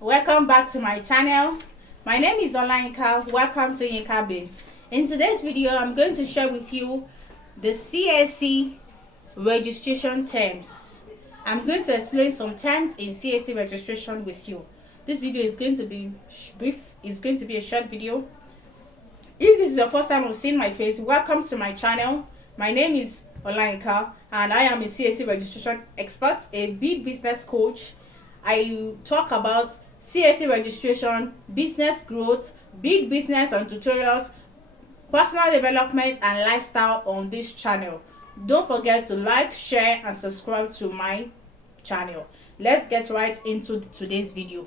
Welcome back to my channel. My name is Olayinka. Welcome to Yinka Babes. In today's video, I'm going to share with you the CAC registration terms. I'm going to explain some terms in CAC registration with you. This video is going to be brief. It's going to be a short video. If this is your first time of seeing my face, welcome to my channel. My name is Olayinka and I am a CAC registration expert, a big business coach. I talk about CAC registration, business growth, big business and tutorials, personal development and lifestyle on this channel. Don't forget to like, share and subscribe to my channel. Let's get right into today's video.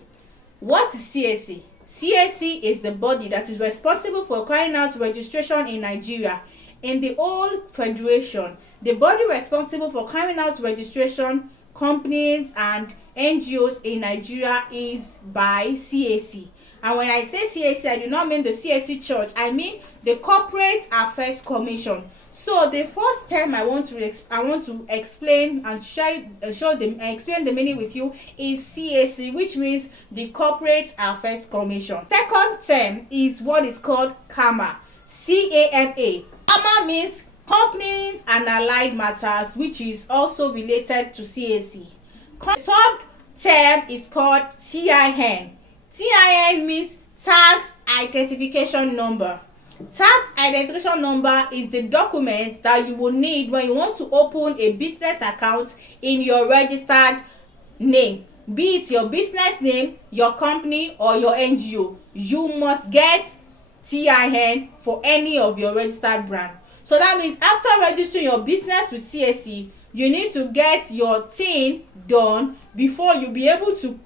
What is CAC? CAC is the body that is responsible for carrying out registration in Nigeria. In the whole federation, the body responsible for carrying out registration, companies and NGOs in Nigeria is by CAC. And when I say CAC, I do not mean the CAC church. I mean the Corporate Affairs Commission. So the first term I want to explain and explain the meaning with you is CAC, which means the Corporate Affairs Commission. Second term is what is called CAMA. CAMA. CAMA means companies and allied matters, which is also related to CAC. Third term is called TIN. TIN means tax identification number. Tax identification number is the document that you will need when you want to open a business account in your registered name, be it your business name, your company or your NGO. You must get TIN for any of your registered brand. So that means after registering your business with CAC, you need to get your TIN done before you be able to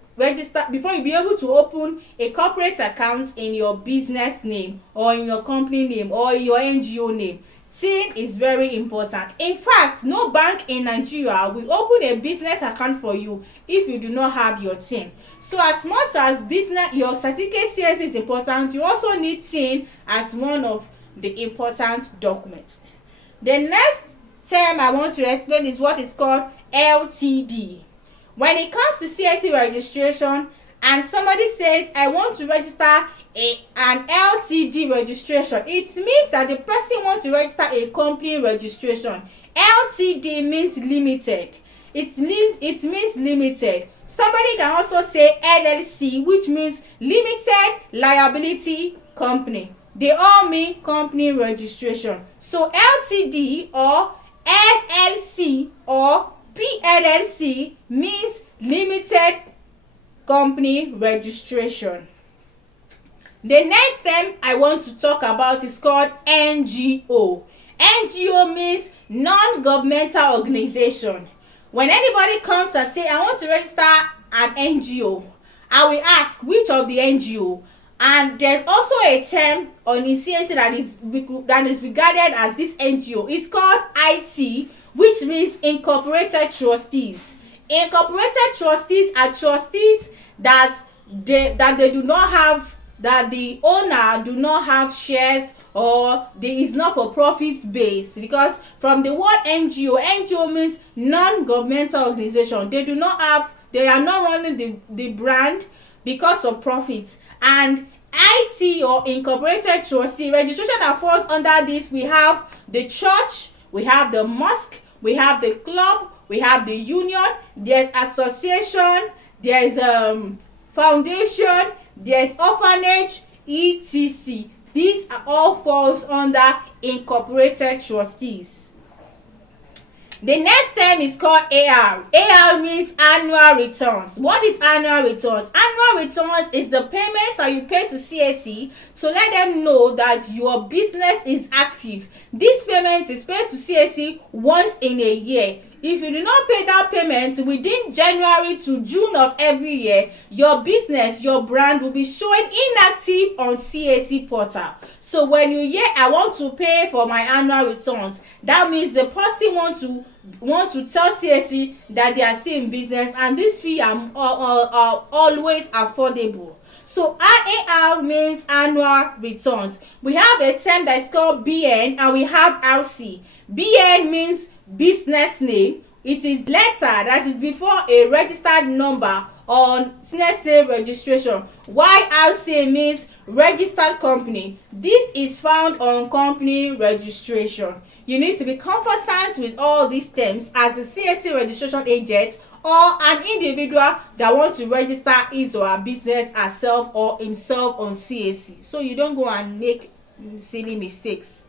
open a corporate account in your business name or in your company name or in your NGO name. TIN is very important. In fact, no bank in Nigeria will open a business account for you if you do not have your TIN. So as much as your certificate CAC is important, you also need TIN as one of the important documents. The next term I want to explain is what is called LTD. When it comes to CAC registration and somebody says, I want to register an LTD registration, it means that the person wants to register a company registration. LTD means limited. It means limited. Somebody can also say LLC, which means limited liability company. They all mean company registration. So LTD or LLC or PLLC means limited company registration. The next term I want to talk about is called NGO. NGO means non-governmental organization. When anybody comes and say, I want to register an NGO, I will ask which of the NGO. And there's also a term on CAC that is regarded as this NGO. It's called IT, which means incorporated trustees. Incorporated trustees are trustees that they do not have, that the owner do not have shares, or there is not for profit based, because from the word NGO means non-governmental organization. They are not running the brand because of profits. And IT or incorporated trustee registration that falls under this, we have the church, we have the mosque, we have the club, we have the union, there's association, there's foundation, there's orphanage, etc. These are all falls under incorporated trustees. The next term is called AR. AR means annual returns. What is annual returns? Annual returns is the payments that you pay to CAC to let them know that your business is active. This payment is paid to CAC once in a year. If you do not pay that payment within January to June of every year, your business, your brand will be showing inactive on CAC portal. So when you hear, I want to pay for my annual returns, that means the person want to tell CAC that they are still in business, and this fee are always affordable. So RAR means annual returns. We have a term that is called BN and we have RC. BN means business name. it is letter that is before a registered number on CAC registration, while RCA means registered company. This is found on company registration. You need to be conversant with all these terms as a CAC registration agent or an individual that wants to register his or her business herself or himself on CAC, so you don't go and make silly mistakes.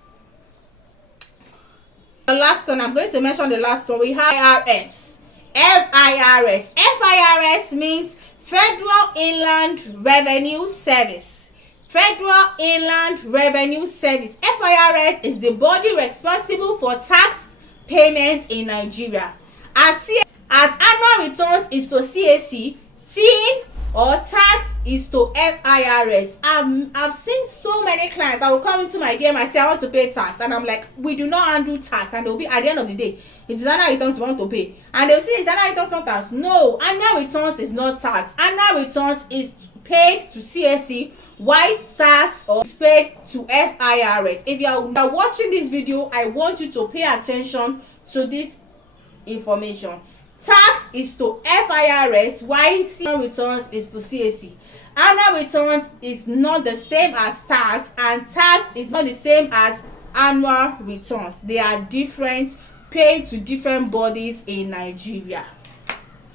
The last one, I'm going to mention the last one. We have FIRS. FIRS means Federal Inland Revenue Service. Federal Inland Revenue Service. FIRS is the body responsible for tax payments in Nigeria. As annual returns is to CAC, TIN or tax is to FIRS. I've seen so many clients that will come into my DM and say, I want to pay tax, and I'm like, we do not handle tax, and they'll be at the end of the day, it is annual returns you want to pay, and they'll say it's annual returns not tax. No, annual returns is not tax. Annual returns is paid to CAC, while tax or is paid to FIRS. If you are watching this video, I want you to pay attention to this information. Tax is to FIRS, while annual returns is to CAC. Annual returns is not the same as tax, and tax is not the same as annual returns. They are different, paid to different bodies in Nigeria.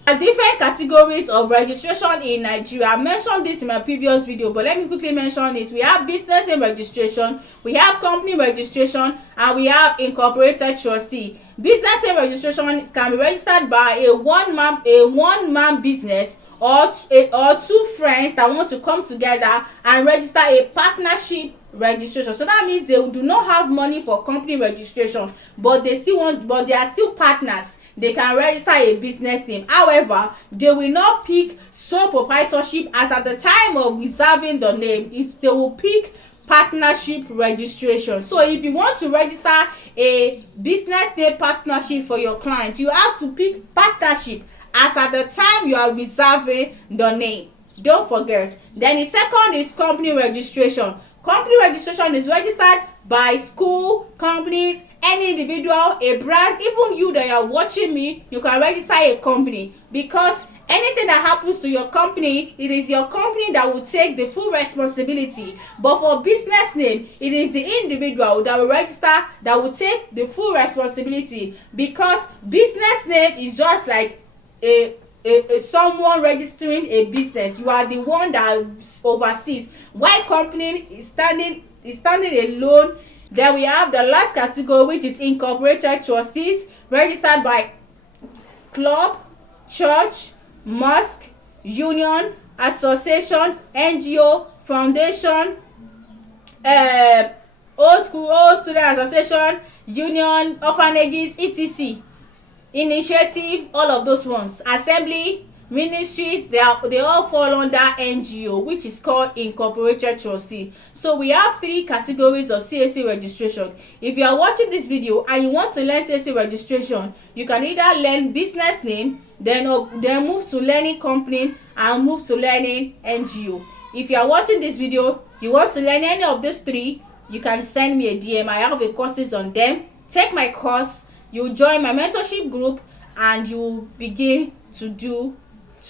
There are different categories of registration in Nigeria. I mentioned this in my previous video, but let me quickly mention it. We have business name registration, we have company registration, and we have incorporated trustee. Business name registration can be registered by a one-man business or two friends that want to come together and register a partnership registration. So that means they do not have money for company registration, but they are still partners. They can register a business name. However, they will not pick sole proprietorship as at the time of reserving the name. They will pick partnership registration. So if you want to register a business name partnership for your clients, you have to pick partnership as at the time you are reserving the name. Don't forget. Then the second is company registration. Company registration is registered by school, companies, any individual, a brand. Even you that are watching me, you can register a company, because anything that happens to your company, it is your company that will take the full responsibility. But for business name, it is the individual that will register that will take the full responsibility, because business name is just like a someone registering a business. You are the one that oversees, while company is standing alone. Then we have the last category, which is incorporated trustees, registered by club, church, mosque, union, association, NGO, foundation, old student association, union, orphanages, etc. Initiative, all of those ones, assembly, ministries, they all fall under NGO, which is called incorporated trustee. So we have three categories of CAC registration. If you are watching this video and you want to learn CAC registration, you can either learn business name, then move to learning company, and move to learning NGO. If you are watching this video, you want to learn any of these three, you can send me a DM. I have a courses on them. Take my course, you join my mentorship group, and you begin to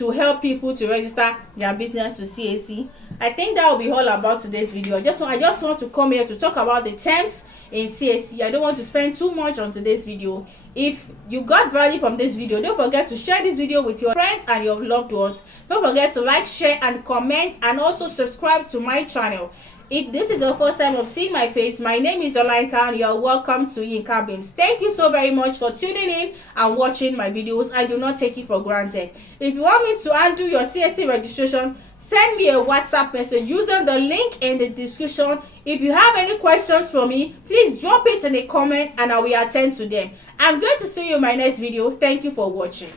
help people to register their business with CAC. I think that will be all about today's video. I just want to come here to talk about the terms in CAC. I don't want to spend too much on today's video. If you got value from this video, don't forget to share this video with your friends and your loved ones. Don't forget to like, share, and comment, and also subscribe to my channel. If this is your first time of seeing my face, my name is Olanka, and you're welcome to Yinka Beams. Thank you so very much for tuning in and watching my videos. I do not take it for granted. If you want me to undo your CAC registration, send me a WhatsApp message using the link in the description. If you have any questions for me, please drop it in the comments and I will attend to them. I'm going to see you in my next video. Thank you for watching.